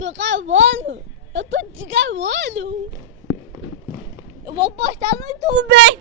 tô gravando. Eu tô te gravando. Eu vou postar no YouTube, hein?